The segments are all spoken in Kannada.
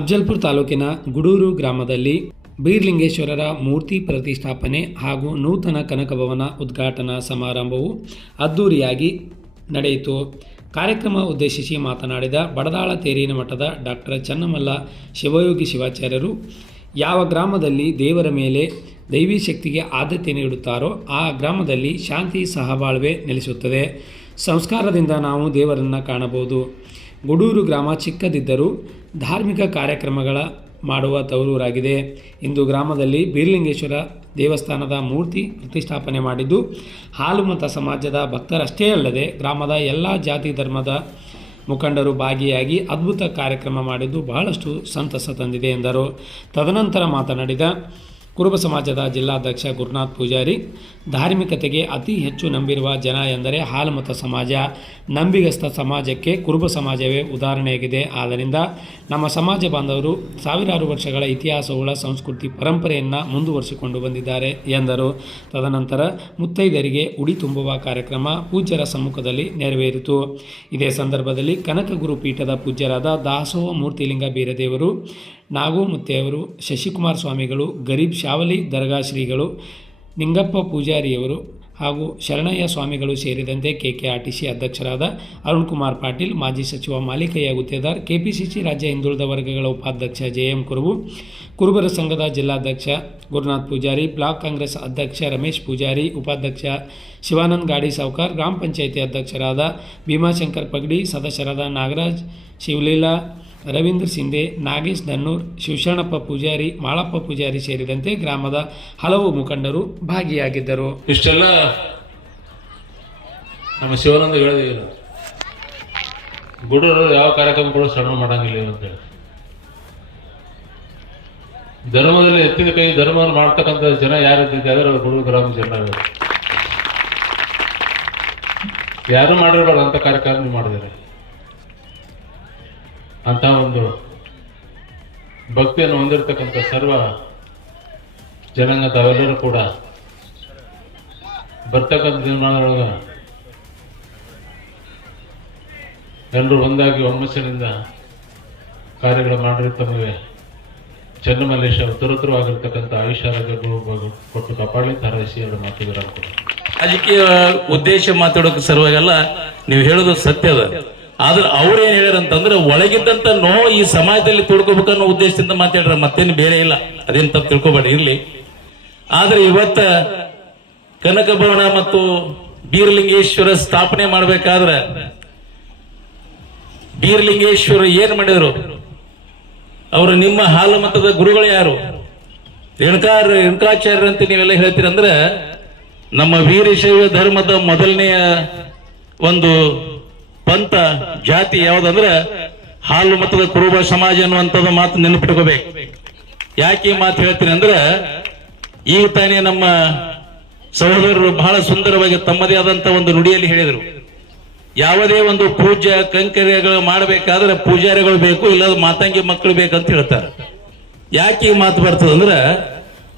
ಅಫ್ಜಲ್ಪುರ ತಾಲೂಕಿನ ಗುಡೂರು ಗ್ರಾಮದಲ್ಲಿ ಬೀರಲಿಂಗೇಶ್ವರರ ಮೂರ್ತಿ ಪ್ರತಿಷ್ಠಾಪನೆ ಹಾಗೂ ನೂತನ ಕನಕಭವನ ಉದ್ಘಾಟನಾ ಸಮಾರಂಭವು ಅದ್ದೂರಿಯಾಗಿ ನಡೆಯಿತು. ಕಾರ್ಯಕ್ರಮ ಉದ್ದೇಶಿಸಿ ಮಾತನಾಡಿದ ಬಡದಾಳ ತೇರಿನ ಮಠದ ಡಾಕ್ಟರ್ ಚನ್ನಮಲ್ಲ ಶಿವಯೋಗಿ ಶಿವಾಚಾರ್ಯರು, ಯಾವ ಗ್ರಾಮದಲ್ಲಿ ದೇವರ ಮೇಲೆ ದೈವಿ ಶಕ್ತಿಗೆ ಆದ್ಯತೆ ನೀಡುತ್ತಾರೋ ಆ ಗ್ರಾಮದಲ್ಲಿ ಶಾಂತಿ ಸಹಬಾಳ್ವೆ ನೆಲೆಸುತ್ತದೆ. ಸಂಸ್ಕಾರದಿಂದ ನಾವು ದೇವರನ್ನು ಕಾಣಬಹುದು. ಗುಡೂರು ಗ್ರಾಮ ಚಿಕ್ಕದಿದ್ದರೂ ಧಾರ್ಮಿಕ ಕಾರ್ಯಕ್ರಮಗಳ ಮಾಡುವ ತವರೂರಾಗಿದೆ. ಇಂದು ಗ್ರಾಮದಲ್ಲಿ ಬೀರಲಿಂಗೇಶ್ವರ ದೇವಸ್ಥಾನದ ಮೂರ್ತಿ ಪ್ರತಿಷ್ಠಾಪನೆ ಮಾಡಿದ್ದು ಹಾಲುಮತ ಸಮಾಜದ ಭಕ್ತರಷ್ಟೇ ಅಲ್ಲದೆ ಗ್ರಾಮದ ಎಲ್ಲ ಜಾತಿ ಧರ್ಮದ ಮುಖಂಡರು ಭಾಗಿಯಾಗಿ ಅದ್ಭುತ ಕಾರ್ಯಕ್ರಮ ಮಾಡಿದ್ದು ಬಹಳಷ್ಟು ಸಂತಸ ತಂದಿದೆ ಎಂದರು. ತದನಂತರ ಮಾತನಾಡಿದ ಕುರುಬ ಸಮಾಜದ ಜಿಲ್ಲಾಧ್ಯಕ್ಷ ಗುರುನಾಥ್ ಪೂಜಾರಿ, ಧಾರ್ಮಿಕತೆಗೆ ಅತಿ ಹೆಚ್ಚು ನಂಬಿರುವ ಜನ ಎಂದರೆ ಹಾಲುಮತ ಸಮಾಜ. ನಂಬಿಗಸ್ತ ಸಮಾಜಕ್ಕೆ ಕುರುಬ ಸಮಾಜವೇ ಉದಾಹರಣೆಯಾಗಿದೆ. ಆದ್ದರಿಂದ ನಮ್ಮ ಸಮಾಜ ಬಾಂಧವರು ಸಾವಿರಾರು ವರ್ಷಗಳ ಇತಿಹಾಸವುಳ್ಳ ಸಂಸ್ಕೃತಿ ಪರಂಪರೆಯನ್ನು ಮುಂದುವರಿಸಿಕೊಂಡು ಬಂದಿದ್ದಾರೆ ಎಂದರು. ತದನಂತರ ಮುತ್ತೈದರಿಗೆ ಉಡಿ ತುಂಬುವ ಕಾರ್ಯಕ್ರಮ ಪೂಜ್ಯರ ಸಮ್ಮುಖದಲ್ಲಿ ನೆರವೇರಿತು. ಇದೇ ಸಂದರ್ಭದಲ್ಲಿ ಕನಕಗುರು ಪೀಠದ ಪೂಜ್ಯರಾದ ದಾಸೋಹ ಮೂರ್ತಿಲಿಂಗ ಬೀರದೇವರು, ನಾಗೋಮುತ್ತೆಯವರು, ಶಶಿಕುಮಾರ ಸ್ವಾಮಿಗಳು, ಗರೀಬ್ ಶಾವಲಿ ದರ್ಗಾ ಶ್ರೀಗಳು, ನಿಂಗಪ್ಪ ಪೂಜಾರಿಯವರು ಹಾಗೂ ಶರಣಯ್ಯ ಸ್ವಾಮಿಗಳು ಸೇರಿದಂತೆ KKRTC ಅಧ್ಯಕ್ಷರಾದ ಅರುಣ್ ಕುಮಾರ್ ಪಾಟೀಲ್, ಮಾಜಿ ಸಚಿವ ಮಾಲಿಕಯ್ಯ ಗುತ್ತೇದಾರ್, KPCC ರಾಜ್ಯ ಹಿಂದುಳಿದ ವರ್ಗಗಳ ಉಪಾಧ್ಯಕ್ಷ JM ಕುರುಬು, ಕುರುಬರ ಸಂಘದ ಜಿಲ್ಲಾಧ್ಯಕ್ಷ ಗುರುನಾಥ್ ಪೂಜಾರಿ, ಬ್ಲಾಕ್ ಕಾಂಗ್ರೆಸ್ ಅಧ್ಯಕ್ಷ ರಮೇಶ್ ಪೂಜಾರಿ, ಉಪಾಧ್ಯಕ್ಷ ಶಿವಾನಂದ್ ಗಾಡಿ ಸಾವ್ಕಾರ್, ಗ್ರಾಮ ಪಂಚಾಯಿತಿ ಅಧ್ಯಕ್ಷರಾದ ಭೀಮಾಶಂಕರ್ ಪಗಡಿ, ಸದಸ್ಯರಾದ ನಾಗರಾಜ್ ಶಿವಲೀಲಾ, ರವೀಂದ್ರ ಸಿಂಧೆ, ನಾಗೇಶ್ ದನ್ನೂರ್, ಶಿವಶರಣಪ್ಪ ಪೂಜಾರಿ, ಮಾಳಪ್ಪ ಪೂಜಾರಿ ಸೇರಿದಂತೆ ಗ್ರಾಮದ ಹಲವು ಮುಖಂಡರು ಭಾಗಿಯಾಗಿದ್ದರು. ಇಷ್ಟೆಲ್ಲ ನಮ್ಮ ಶಿವಾನಂದ ಹೇಳಿದೀವಿ, ಗುಡೂರು ಯಾವ ಕಾರ್ಯಕ್ರಮಗಳು ಸಣ್ಣ ಮಾಡಂಗಿಲ್ಲ ಅಂತೇಳಿ. ಧರ್ಮದಲ್ಲಿ ಎತ್ತಿದ ಕೈ ಧರ್ಮವನ್ನು ಮಾಡ್ತಕ್ಕಂಥ ಜನ ಯಾರಿದ್ದಾರೆ ಅವರು ಗುಡೂರು ಗ್ರಾಮ ಜನ. ಯಾರು ಮಾಡಿರಬಾರ್ದು ಅಂತ ಕಾರ್ಯಕ್ರಮ ಮಾಡಿದ್ದಾರೆ. ಅಂತ ಒಂದು ಭಕ್ತಿಯನ್ನು ಹೊಂದಿರತಕ್ಕಂಥ ಸರ್ವ ಜನಾಂಗ ತಾವೆಲ್ಲರೂ ಕೂಡ ಬರ್ತಕ್ಕಂಥ ದಿನಮಾನದೊಳಗ ಎಲ್ಲರೂ ಒಂದಾಗಿ ಒಮ್ಮಸ್ಸಿನಿಂದ ಕಾರ್ಯಗಳು ಮಾಡಿರೋ ತಮಗೆ ಚನ್ನಮಲ್ಲೇಶ ಉತ್ತರೋತ್ತರವಾಗಿರ್ತಕ್ಕಂಥ ಆಯುಷ್ಯಾರೋಗ್ಯಗಳು ಕೊಟ್ಟು ಕಾಪಾಡಲಿ ಹಾರೈಸಿ ಎರಡು ಮಾತುಗಳ ರಾಜಕೀಯ ಉದ್ದೇಶ ಮಾತಾಡೋಕೆ ಸಲುವಾಗೆಲ್ಲ ನೀವು ಹೇಳೋದು ಸತ್ಯದ. ಆದ್ರೆ ಅವ್ರೇನ್ ಹೇಳ್ಯಾರಂತಂದ್ರೆ ಒಳಗಿದ್ದಂತ ನೋವು ಈ ಸಮಾಜದಲ್ಲಿ ತಿಳ್ಕೊಬೇಕನ್ನೋ ಉದ್ದೇಶದಿಂದ ಮಾತಾಡ್ರ, ಮತ್ತೇನು ಬೇರೆ ಇಲ್ಲ. ಅದೇನ್ ತಪ್ಪು ತಿಳ್ಕೊಬೇಡಿ, ಇರ್ಲಿ. ಆದ್ರೆ ಇವತ್ತ ಕನಕಭವನ ಮತ್ತು ಬೀರಲಿಂಗೇಶ್ವರ ಸ್ಥಾಪನೆ ಮಾಡ್ಬೇಕಾದ್ರೆ ಬೀರಲಿಂಗೇಶ್ವರ ಏನ್ ಮಾಡಿದ್ರು? ಅವರು ನಿಮ್ಮ ಹಾಲುಮತದ ಗುರುಗಳು ಯಾರು? ರೇಣುಕಾಚಾರ್ಯರು ಅಂತ ನೀವೆಲ್ಲ ಹೇಳ್ತೀರಂದ್ರೆ ನಮ್ಮ ವೀರಶೈವ ಧರ್ಮದ ಮೊದಲನೆಯ ಒಂದು ಪಂಥ ಜಾತಿ ಯಾವ್ದಂದ್ರೆ ಹಾಲು ಮತದ ಕುರುಬ ಸಮಾಜ ಅನ್ನುವಂಥದ್ದು ಮಾತು ನೆನಪಿಟ್ಕೋಬೇಕು. ಯಾಕೆ ಈ ಮಾತು ಹೇಳ್ತೀನಿ ಅಂದ್ರೆ, ಈಗ ತಾನೇ ನಮ್ಮ ಸಹೋದರರು ಬಹಳ ಸುಂದರವಾಗಿ ತಮ್ಮದೇ ಆದಂತ ಒಂದು ನುಡಿಯಲ್ಲಿ ಹೇಳಿದರು, ಯಾವುದೇ ಒಂದು ಪೂಜೆ ಕೈಂಕರ್ಯಗಳು ಮಾಡಬೇಕಾದ್ರೆ ಪೂಜಾರಿಗಳು ಬೇಕು, ಇಲ್ಲದ ಮಾತಂಗಿ ಮಕ್ಕಳು ಬೇಕಂತ ಹೇಳ್ತಾರೆ. ಯಾಕೆ ಈ ಮಾತು ಬರ್ತದಂದ್ರೆ,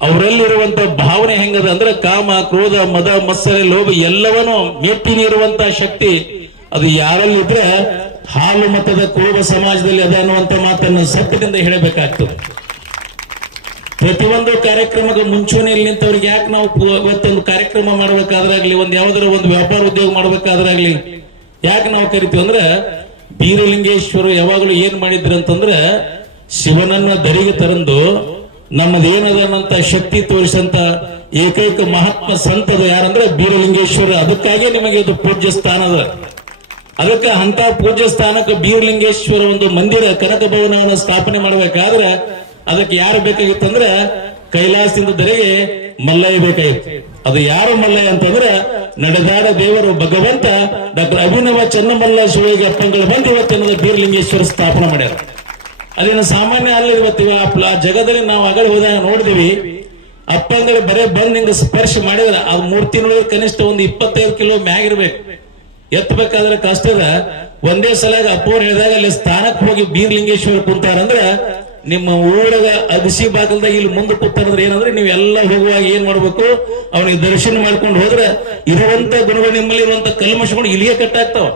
ಅವರಲ್ಲಿರುವಂತ ಭಾವನೆ ಹೆಂಗದ ಅಂದ್ರೆ ಕಾಮ, ಕ್ರೋಧ, ಮದ, ಮತ್ಸರ, ಲೋಭ ಎಲ್ಲವನ್ನೂ ಮೆಟ್ಟಿ ನೀರುವಂತ ಶಕ್ತಿ ಅದು ಯಾರಲ್ಲಿದ್ರೆ ಹಾಲು ಮತದ ಕುರುಬ ಸಮಾಜದಲ್ಲಿ ಅದ ಅನ್ನುವಂತ ಮಾತನ್ನು ಸತ್ಯದಿಂದ ಹೇಳಬೇಕಾಗ್ತದೆ. ಪ್ರತಿಯೊಂದು ಕಾರ್ಯಕ್ರಮದ ಮುಂಚೂಣಿಯಲ್ಲಿ ನಿಂತವ್ರಿಗೆ ಯಾಕೆ ನಾವು ಇವತ್ತೊಂದು ಕಾರ್ಯಕ್ರಮ ಮಾಡಬೇಕಾದ್ರಾಗ್ಲಿ, ಒಂದು ಯಾವ್ದಾರ ಒಂದು ವ್ಯಾಪಾರ ಉದ್ಯೋಗ ಮಾಡ್ಬೇಕಾದ್ರಾಗ್ಲಿ ಯಾಕೆ ನಾವು ಕರಿತೀವಿ ಅಂದ್ರೆ, ಬೀರಲಿಂಗೇಶ್ವರ ಯಾವಾಗಲೂ ಏನ್ ಮಾಡಿದ್ರು ಅಂತಂದ್ರೆ ಶಿವನನ್ನ ದರಿಗೆ ತರಂದು ನಮ್ಮದೇನದಂತ ಶಕ್ತಿ ತೋರಿಸಂತ ಏಕೈಕ ಮಹಾತ್ಮ ಸಂತದ ಯಾರಂದ್ರೆ ಬೀರಲಿಂಗೇಶ್ವರ. ಅದಕ್ಕಾಗಿ ನಿಮಗೆ ಇದು ಪೂಜ್ಯ ಸ್ಥಾನದ. ಅದಕ್ಕೆ ಅಂತ ಪೂಜ್ಯ ಸ್ಥಾನಕ್ಕೆ ಬೀರಲಿಂಗೇಶ್ವರ ಒಂದು ಮಂದಿರ ಕನಕಭವನವನ್ನು ಸ್ಥಾಪನೆ ಮಾಡಬೇಕಾದ್ರೆ ಅದಕ್ಕೆ ಯಾರು ಬೇಕಾಗಿತ್ತಂದ್ರೆ ಕೈಲಾಸದಿಂದ ದರೆಗೆ ಮಲ್ಲಯ್ಯ ಬೇಕಾಗಿತ್ತು. ಅದು ಯಾರು ಮಲ್ಲಯ್ಯ ಅಂತಂದ್ರೆ ನಡೆದಾಡ ದೇವರು ಭಗವಂತ ಡಾಕ್ಟರ್ ಅಭಿನವ ಚನ್ನಮಲ್ಲ ಶಿವಯೋಗಿ ಅಪ್ಪಂಗಳು ಬಂದು ಇವತ್ತಿನ ಬೀರಲಿಂಗೇಶ್ವರ ಸ್ಥಾಪನೆ ಮಾಡ್ಯಾರ. ಅದೇನು ಸಾಮಾನ್ಯ ಅಲ್ಲ. ಇವತ್ತಿವ ಆ ಜಗದಲ್ಲಿ ನಾವು ಆಗಲೇ ಹೋದಾಗ ನೋಡಿದಿವಿ, ಅಪ್ಪಂಗಳು ಬರೇ ಬಂದ್ ಹಿಂಗ ಸ್ಪರ್ಶ ಮಾಡಿದ್ರೆ ಆ ಮೂರ್ತಿ ನೋಡಿದ್ರೆ ಕನಿಷ್ಠ ಒಂದು 25 ಕಿಲೋ ಮ್ಯಾಗಿರ್ಬೇಕು. ಎತ್ತಬೇಕಾದ್ರೆ ಕಷ್ಟದ. ಒಂದೇ ಸಲ ಅಪ್ಪವ್ರು ಹೇಳಿದಾಗ ಅಲ್ಲಿ ಸ್ಥಾನಕ್ಕೆ ಹೋಗಿ ಬೀರಲಿಂಗೇಶ್ವರ ಕುಂತಾರಂದ್ರೆ ನಿಮ್ಮ ಊರಾಗ ಅಗಸಿ ಬಾಗಲ್ದಾಗ ಇಲ್ಲಿ ಮುಂದೆ ಕೂತಾರಂದ್ರೆ ಏನಂದ್ರೆ ನೀವು ಎಲ್ಲ ಹೋಗುವಾಗ ಏನ್ ಮಾಡ್ಬೇಕು, ಅವನಿಗೆ ದರ್ಶನ ಮಾಡ್ಕೊಂಡು ಹೋದ್ರೆ ಇರುವಂತ ಗುಣಗಳು ನಿಮ್ಮಲ್ಲಿ ಇರುವಂತ ಕಲ್ಮಶಗಳು ಇಲ್ಲಿಗೆ ಕಟ್ಟಾಗ್ತಾವ.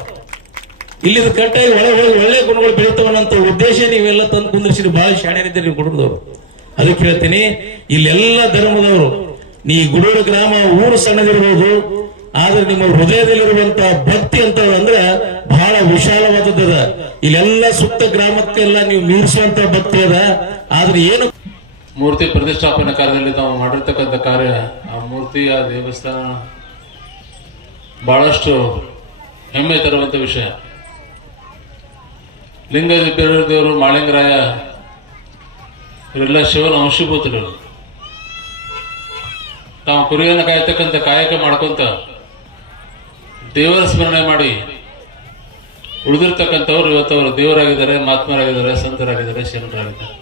ಇಲ್ಲಿದ ಕಟ್ಟಾಗಿ ಒಳಗೆ ಹೋಗಿ ಒಳ್ಳೆ ಗುಣಗಳು ಬೆಳಿತಾವನ್ನಂತ ಉದ್ದೇಶ ನೀವೆಲ್ಲ ತಂದು ಕುಂದಿರ್ಸಿರಿ. ಬಹಳ ಶಾಣ್ಯರಿದ್ದೀರಿ ನೀವು ಗುಡ್ರದವರು. ಅದಕ್ಕೆ ಹೇಳ್ತೀನಿ, ಇಲ್ಲೆಲ್ಲ ಧರ್ಮದವರು, ನೀ ಗುಡೂರು ಗ್ರಾಮ ಊರು ಸಣ್ಣದಿರ್ಬೋದು, ಆದ್ರೆ ನಿಮ್ಮ ಹೃದಯದಲ್ಲಿರುವಂತ ಭಕ್ತಿ ಅಂತ ಅಂದ್ರೆ ಬಹಳ ವಿಶಾಲವಾದದ. ಇಲ್ಲೆಲ್ಲ ಸುತ್ತ ಗ್ರಾಮಕ್ಕೆಲ್ಲ ನೀವು ಮೀರಿಸುವಂತ ಭಕ್ತಿ ಅದ. ಆದ್ರೆ ಏನು ಮೂರ್ತಿ ಪ್ರತಿಷ್ಠಾಪನೆ ಕಾರ್ಯದಲ್ಲಿ ನಾವು ಮಾಡಿರ್ತಕ್ಕಂಥ ಕಾರ್ಯ, ಆ ಮೂರ್ತಿ, ಆ ದೇವಸ್ಥಾನ ಬಹಳಷ್ಟು ಹೆಮ್ಮೆ ತರುವಂತ ವಿಷಯ. ಲಿಂಗ ದೇವರು, ಮಾಳಿಂಗರಾಯ ಇವರೆಲ್ಲ ಶಿವನ ಅಂಶಭೂತರು. ತಾವು ಕುರಿಯನ್ನು ಕಾಯ್ತಕ್ಕಂಥ ಕಾಯಕ ಮಾಡ್ಕೊಂತ ದೇವರ ಸ್ಮರಣೆ ಮಾಡಿ ಉಳಿದಿರ್ತಕ್ಕಂಥವ್ರು ಇವತ್ತವರು ದೇವರಾಗಿದ್ದಾರೆ, ಮಹಾತ್ಮರಾಗಿದ್ದಾರೆ, ಸಂತರಾಗಿದ್ದಾರೆ, ಶರಣರಾಗಿದ್ದಾರೆ.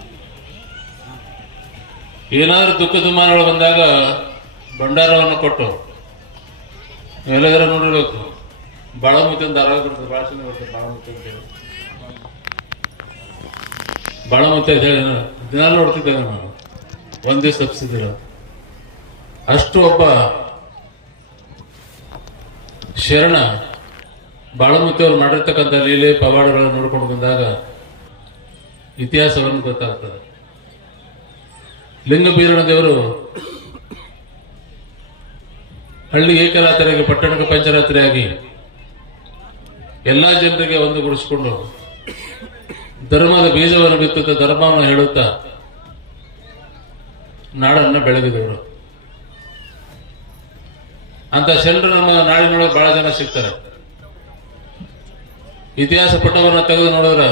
ಏನಾದ್ರೂ ದುಃಖ ದುಮ್ಮಾನಗಳು ಬಂದಾಗ ಭಂಡಾರವನ್ನು ಕೊಟ್ಟು ಎಲ್ಲದರ ನೋಡಿರ್ಬೇಕು. ಬಾಳಮುತ್ತಿ ಅಂತ ಆರೋಗ್ಯ ಬರ್ತದೆ, ಭಾಳ ಚೆನ್ನಾಗಿ ಬರ್ತದೆ ಬಾಳಮುತ್ತಿ ಅಂತ ಹೇಳಿ. ಬಾಳಮುತ್ತಿ ಅಂತ ಹೇಳಿ ದಿನ ನೋಡ್ತಿದ್ದೆ ನಾನು, ಒಂದ್ ದಿವಸ ತಪ್ಪಿಸಿದಿಲ್ಲ. ಅಷ್ಟು ಒಬ್ಬ ಶರಣ ಬಾಳಮುತ್ತಿ ಅವರು ಮಾಡಿರ್ತಕ್ಕಂಥ ಲೀಲೆ ಪವಾಡಗಳನ್ನು ನೋಡ್ಕೊಂಡು ಬಂದಾಗ ಇತಿಹಾಸವನ್ನು ಗೊತ್ತಾಗ್ತದೆ. ಲಿಂಗಬೀರಣ ದೇವರು ಹಳ್ಳಿಗೆ ಏಕರಾತ್ರಿಯಾಗಿ, ಪಟ್ಟಣಕ್ಕೆ ಪಂಚರಾತ್ರಿಯಾಗಿ ಎಲ್ಲಾ ಜನರಿಗೆ ಒಂದುಗೂಡಿಸಿಕೊಂಡು ಧರ್ಮದ ಬೀಜವನ್ನು ಬಿತ್ತುತ್ತಾ, ಧರ್ಮವನ್ನು ಹೇಳುತ್ತಾ ನಾಡನ್ನು ಬೆಳಗಿದವರು. ಅಂತ ಶರಣರು ನಮ್ಮ ನಾಡಿನೊಳಗೆ ಬಹಳ ಜನ ಸಿಗ್ತಾರೆ. ಇತಿಹಾಸ ಪುಟವನ್ನು ತೆಗೆದು ನೋಡಿದ್ರೆ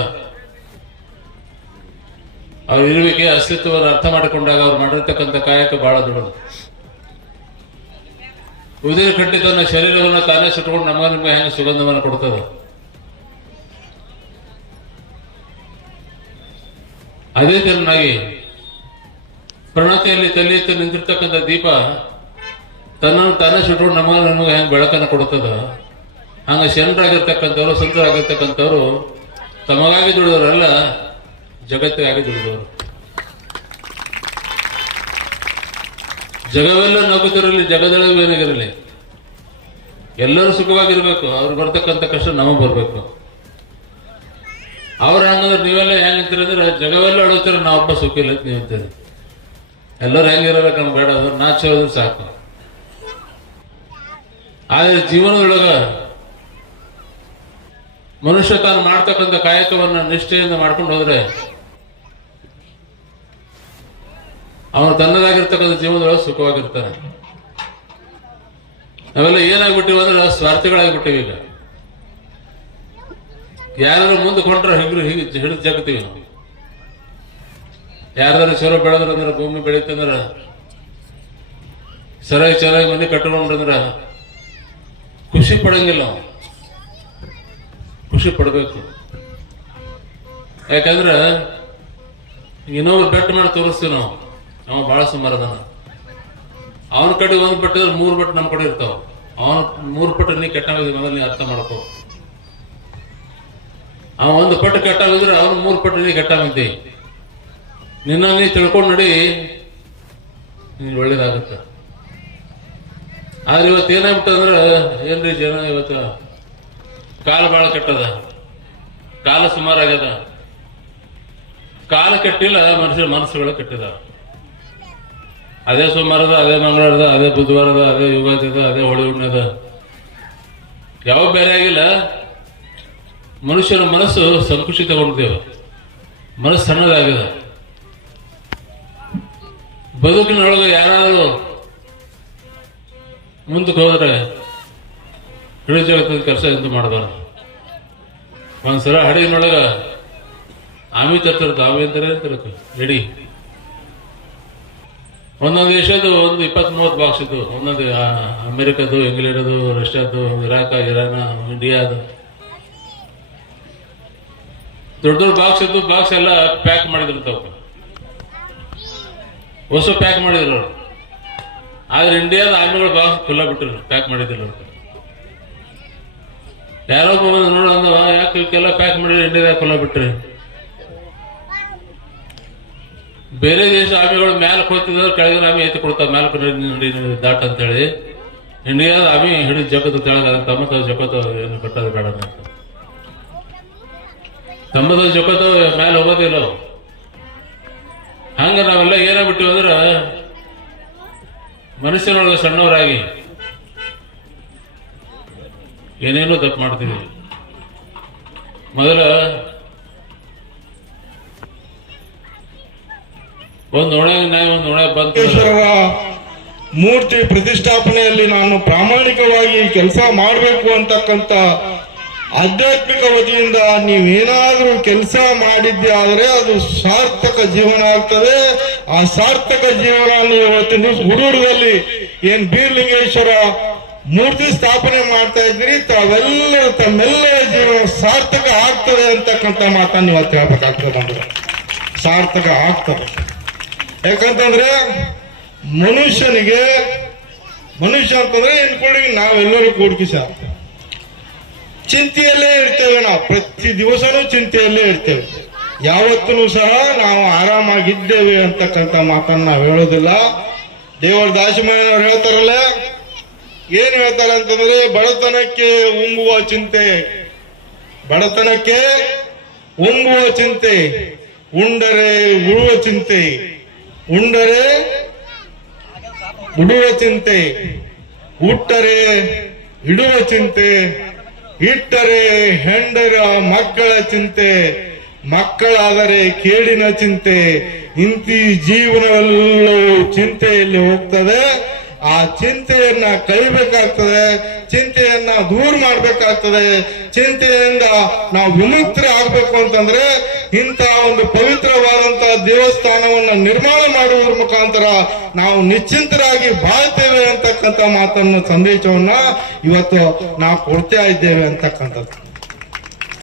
ಅವ್ರ ಇರುವಿಕೆ, ಅಸ್ತಿತ್ವವನ್ನು ಅರ್ಥ ಮಾಡಿಕೊಂಡಾಗ ಅವ್ರು ಮಾಡಿರ್ತಕ್ಕಂಥ ಕಾಯಕ ಬಹಳ ದೊಡ್ಡದು. ಉದಿರ ಕಟ್ಟಿ ತನ್ನ ಶರೀರವನ್ನು ತಾನೇ ಸುಟ್ಕೊಂಡು ನಿಮಗೆ ಹೆಂಗೆ ಸುಗಂಧವನ್ನು ಕೊಡ್ತದ. ಅದೇ ತೆರನಾಗಿ ಪ್ರಣತಿಯಲ್ಲಿ ತಲೆ ಎತ್ತಿ ನಿಂತಿರ್ತಕ್ಕಂಥ ದೀಪ ತನ್ನನ್ನು ತಾನೇ ಸುಟ್ಕೊಂಡು ನಮಗೆ ಹೆಂಗೆ ಬೆಳಕನ್ನು ಕೊಡ್ತದ. ಹಂಗ ಶರಣರಾಗಿರ್ತಕ್ಕಂಥವ್ರು, ಸಂತರಾಗಿರ್ತಕ್ಕಂಥವ್ರು ತಮಗಾಗಿ ದುಡಿದವರಲ್ಲ, ಜಗತ್ತಿಗಾಗಿ ದುಡಿದವರು. ಜಗವೆಲ್ಲ ನಗುತ್ತಿರಲಿ, ಜಗದೊಳಗೆ ಏನಾಗಿರಲಿ, ಎಲ್ಲರೂ ಸುಖವಾಗಿರ್ಬೇಕು. ಅವ್ರು ಬರ್ತಕ್ಕಂಥ ಕಷ್ಟ ನಮಗೆ ಬರ್ಬೇಕು. ಅವ್ರ ಹಂಗಂದ್ರೆ ನೀವೆಲ್ಲ ಹೆಂಗ್ ಅಂತೀರಂದ್ರೆ, ಜಗವೆಲ್ಲ ಅಡುತ್ತೀರ, ನಾವೊಬ್ಬ ಸುಖ ಇಲ್ಲ ಅಂತ ನೀವು ಅಂತೀರಿ. ಎಲ್ಲರೂ ಹೆಂಗಿರ್ಬೇಕು ನಮ್ಗೆ ಬೇಡ, ಅದ್ರ ನಾಚಿ ಹೋದ್ರೆ ಸಾಕು. ಆದ್ರೆ ಜೀವನದೊಳಗ ಮನುಷ್ಯ ತಾನು ಮಾಡ್ತಕ್ಕಂಥ ಕಾಯಕವನ್ನ ನಿಷ್ಠೆಯಿಂದ ಮಾಡ್ಕೊಂಡು ಹೋದ್ರೆ ಅವನು ತನ್ನದಾಗಿರ್ತಕ್ಕಂಥ ಜೀವನದೊಳಗೆ ಸುಖವಾಗಿರ್ತಾನೆ. ನಾವೆಲ್ಲ ಏನಾಗ್ಬಿಟ್ಟಿವಿ ಅಂದ್ರೆ ಸ್ವಾರ್ಥಿಗಳಾಗ್ಬಿಟ್ಟಿವಿ. ಈಗ ಯಾರು ಮುಂದೆ ಕೊಂಡ್ರೆ ಹಿಡಿದು ಜಗತ್ತೀವಿ ನಾವು. ಯಾರಾದ್ರೂ ಚಲೋ ಬೆಳೆದ್ರಂದ್ರ, ಭೂಮಿ ಬೆಳೀತಂದ್ರ, ಸರಿಯಾಗಿ ಚೆನ್ನಾಗಿ ಮನೆ ಕಟ್ಕೊಂಡ್ರಂದ್ರ ಖುಷಿ ಪಡಂಗಿಲ್ಲ ನಾವು. ಖುಷಿ ಪಡ್ಬೇಕು. ಯಾಕಂದ್ರೆ ಇನ್ನೊಬ್ರು ಬೆಟ್ ಮಾಡಿ ತೋರಿಸ್ತೀವಿ ನಾವು. ಅವ ಬಹಳ ಸುಮಾರದಾನ. ಅವನ ಕಡೆ ಒಂದ್ ಪಟ್ಟಿದ್ರೆ 3 ಪಟ್ಟು ನಮ್ಮ ಕಡೆ ಇರ್ತಾವ. ಅವನ 3 ಪಟ್ಟು ನೀ ಕೆಟ್ಟಾಗಿದ್ದ ಮೊದಲು ನೀ ಅರ್ಥ ಮಾಡ್ಕೋ. ಅವ 1 ಪಟ್ಟು ಕೆಟ್ಟಾಗಿದ್ರೆ ಅವನು 3 ಪಟ್ಟು ನೀ ಕೆಟ್ಟಾಗಿದ್ದಿ. ನಿನ್ನ ನೀ ತಿಳ್ಕೊಂಡು ನಡಿ, ನೀನ್ ಒಳ್ಳೇದಾಗತ್ತ. ಆದ್ರೆ ಇವತ್ತು ಏನಾಗ್ಬಿಟ್ಟಂದ್ರ, ಏನ್ರಿ ಜನ ಇವತ್ತು ಕಾಲ ಬಹಳ ಕೆಟ್ಟದ, ಕಾಲ ಸುಮಾರಾಗ್ಯದ. ಕಾಲ ಕೆಟ್ಟಿಲ್ಲ, ಮನುಷ್ಯರ ಮನಸ್ಸುಗಳು ಕೆಟ್ಟಿದ. ಅದೇ ಸೋಮವಾರದ, ಅದೇ ಮಂಗಳವಾರದ, ಅದೇ ಬುಧವಾರದ, ಅದೇ ಯುಗಾದಿದ, ಅದೇ ಹೋಳಿ ಹುಣ್ಣಿದ, ಯಾವ ಬೇರೆ ಆಗಿಲ್ಲ. ಮನುಷ್ಯನ ಮನಸ್ಸು ಸಂಕುಚಿತಗೊಂಡಿದ್ದೇವೆ, ಮನಸ್ಸು ಸಣ್ಣದಾಗಿದೆ. ಬದುಕಿನೊಳಗೆ ಯಾರಾದರೂ ಮುಂದಕ್ಕೆ ಹೋದ್ರೆ ಇಡೀ ಜಗತ್ತದ ಕೆಲಸ ಎಂದು ಮಾಡಬಾರ್ದು. ಒಂದ್ಸಲ ಹಡಿನೊಳಗ ಆಮಿ ತರ್ತಾರ, ಆಮಿ ಅಂತಾರೆ ಅಂತಿರತ್ತೆ ಎಡಿ. ಒಂದೊಂದು ದೇಶದ್ದು ಒಂದು 20-30 ಬಾಕ್ಸ್ ಇದ್ದು, ಒಂದೊಂದು ಅಮೆರಿಕದ್ದು, ಇಂಗ್ಲೆಂಡದು, ರಷ್ಯಾದ್ದು, ಇರಾಕ್, ಇರಾನ್, ಇಂಡಿಯಾದು ದೊಡ್ಡ ದೊಡ್ಡ ಬಾಕ್ಸ್ ಇದ್ದು. ಬಾಕ್ಸ್ ಎಲ್ಲ ಪ್ಯಾಕ್ ಮಾಡಿದಿರ್ತಾವ, ಹೊಸ ಪ್ಯಾಕ್ ಮಾಡಿದ್ರು. ಆದ್ರೆ ಇಂಡಿಯಾದ ಆಮಿಗಳು ಬಾಕ್ಸ್ ಖುಲ್ಲ ಬಿಟ್ಟಿರು, ಪ್ಯಾಕ್ ಮಾಡಿದಿಲ್ಲ. ಯಾರೋ ಬಂದು ನೋಡಂದವ, ಯಾಕೆ ಇವಕ್ಕೆಲ್ಲ ಪ್ಯಾಕ್ ಮಾಡಿದ್ರೆ ಇಂಡಿಯಾದಾಗ ಖುಲ್ಲ ಬಿಟ್ರಿ. ಬೇರೆ ದೇಶ ಆಮಿಗಳು ಮ್ಯಾಲಕ್ಕೆ ಹೋಗ್ತಿದ್ರು, ಕೆಳಗಿನ ಆಮಿ ಎತ್ತಿ ಕೊಡ್ತಾವ, ಮ್ಯಾಲಕ್ಕೆ ನಡಿ ದಾಟ ಅಂತೇಳಿ. ಇಂಡಿಯಾದ ಆಮಿ ಹಿಡಿದು ಜಗತ್ತು ತೆಳಗ ತಮ್ಮ ಜಗತ್ತು ಏನು ಕಟ್ಟೋದು ಬೇಡ ಅಂತ. ನಮ್ಮದು ಜೊಕ್ಕದು ಮೇಲೆ ಹೋಗೋದಿಲ್ಲ. ಹಂಗ ನಾವೆಲ್ಲ ಏನಾಗ್ಬಿಟ್ಟಿವಿ ಅಂದ್ರೆ ಮನುಷ್ಯನೊಳಗೆ ಸಣ್ಣವರಾಗಿ ಏನೇನೋ ತಪ್ಪು ಮಾಡ್ತೀವಿ. ಮೊದಲ ಒಂದು ಒಣ ಬಂತು. ಮೂರ್ತಿ ಪ್ರತಿಷ್ಠಾಪನೆಯಲ್ಲಿ ನಾನು ಪ್ರಾಮಾಣಿಕವಾಗಿ ಕೆಲಸ ಮಾಡಬೇಕು ಅಂತಕ್ಕಂಥ ಆಧ್ಯಾತ್ಮಿಕ ವತಿಯಿಂದ ನೀವೇನಾದ್ರೂ ಕೆಲಸ ಮಾಡಿದ್ದೆ ಆದ್ರೆ ಅದು ಸಾರ್ಥಕ ಜೀವನ ಆಗ್ತದೆ. ಆ ಸಾರ್ಥಕ ಜೀವನ ನೀವು ಇವತ್ತಿನ ದಿವಸ ಹುಡುಗರಲ್ಲಿ ಏನ್ ಬೀರಲಿಂಗೇಶ್ವರ ಮೂರ್ತಿ ಸ್ಥಾಪನೆ ಮಾಡ್ತಾ ಇದ್ದೀರಿ, ತಮ್ಮೆಲ್ಲರ ಜೀವನ ಸಾರ್ಥಕ ಆಗ್ತದೆ ಅಂತಕ್ಕಂಥ ಮಾತನ್ನು ಇವತ್ತು ಹೇಳ್ಬೇಕಾಗ್ತದೆ. ಅಂದ್ರೆ ಸಾರ್ಥಕ ಆಗ್ತದೆ. ಯಾಕಂತಂದ್ರೆ ಮನುಷ್ಯ ಅಂತಂದ್ರೆ ಇನ್ಕ್ಲೂಡಿಂಗ್ ನಾವೆಲ್ಲರೂ ಕೂಡ್ಕಿ ಸರ್ ಚಿಂತೆಯಲ್ಲೇ ಇರ್ತೇವೆ. ನಾವು ಪ್ರತಿ ದಿವಸನೂ ಚಿಂತೆಯಲ್ಲೇ ಇರ್ತೇವೆ. ಯಾವತ್ತೂ ಸಹ ನಾವು ಆರಾಮಾಗಿದ್ದೇವೆ ಅಂತಕ್ಕಂಥ ಮಾತನ್ನ ನಾವು ಹೇಳೋದಿಲ್ಲ. ದೇವರ ದಾಸಮಯ್ಯನವ್ರು ಹೇಳ್ತಾರಲ್ಲ, ಏನ್ ಹೇಳ್ತಾರೆ ಅಂತಂದ್ರೆ ಬಡತನಕ್ಕೆ ಉಂಬುವ ಚಿಂತೆ, ಬಡತನಕ್ಕೆ ಉಂಬುವ ಚಿಂತೆ, ಉಂಡರೆ ಉಳುವ ಚಿಂತೆ, ಉಂಡರೆ ಉಡುವ ಚಿಂತೆ, ಉಟ್ಟರೆ ಇಡುವ ಚಿಂತೆ, ಇಟ್ಟರೆ ಹೆಂಡರ ಮಕ್ಕಳ ಚಿಂತೆ, ಮಕ್ಕಳಾದರೆ ಕೇಡಿನ ಚಿಂತೆ. ಇಂತಿ ಜೀವನವೆಲ್ಲವೂ ಚಿಂತೆಯಲ್ಲಿ ಹೋಗ್ತದೆ. ಆ ಚಿಂತೆಯನ್ನ ಕಳಿಬೇಕಾಗ್ತದೆ, ಚಿಂತೆಯನ್ನ ದೂರ ಮಾಡ್ಬೇಕಾಗ್ತದೆ. ಚಿಂತೆಯಿಂದ ನಾವು ವಿಮುಕ್ತರಾಗಬೇಕು ಅಂತಂದ್ರೆ ಇಂತಹ ಒಂದು ಪವಿತ್ರವಾದಂತಹ ದೇವಸ್ಥಾನವನ್ನ ನಿರ್ಮಾಣ ಮಾಡುವುದರ ಮುಖಾಂತರ ನಾವು ನಿಶ್ಚಿಂತರಾಗಿ ಬಾಳ್ತೇವೆ ಅಂತಕ್ಕಂಥ ಮಾತನ್ನು ಸಂದೇಶವನ್ನ ಇವತ್ತು ನಾವು ಕೊಡ್ತಾ ಇದ್ದೇವೆ ಅಂತಕ್ಕಂಥದ್ದು.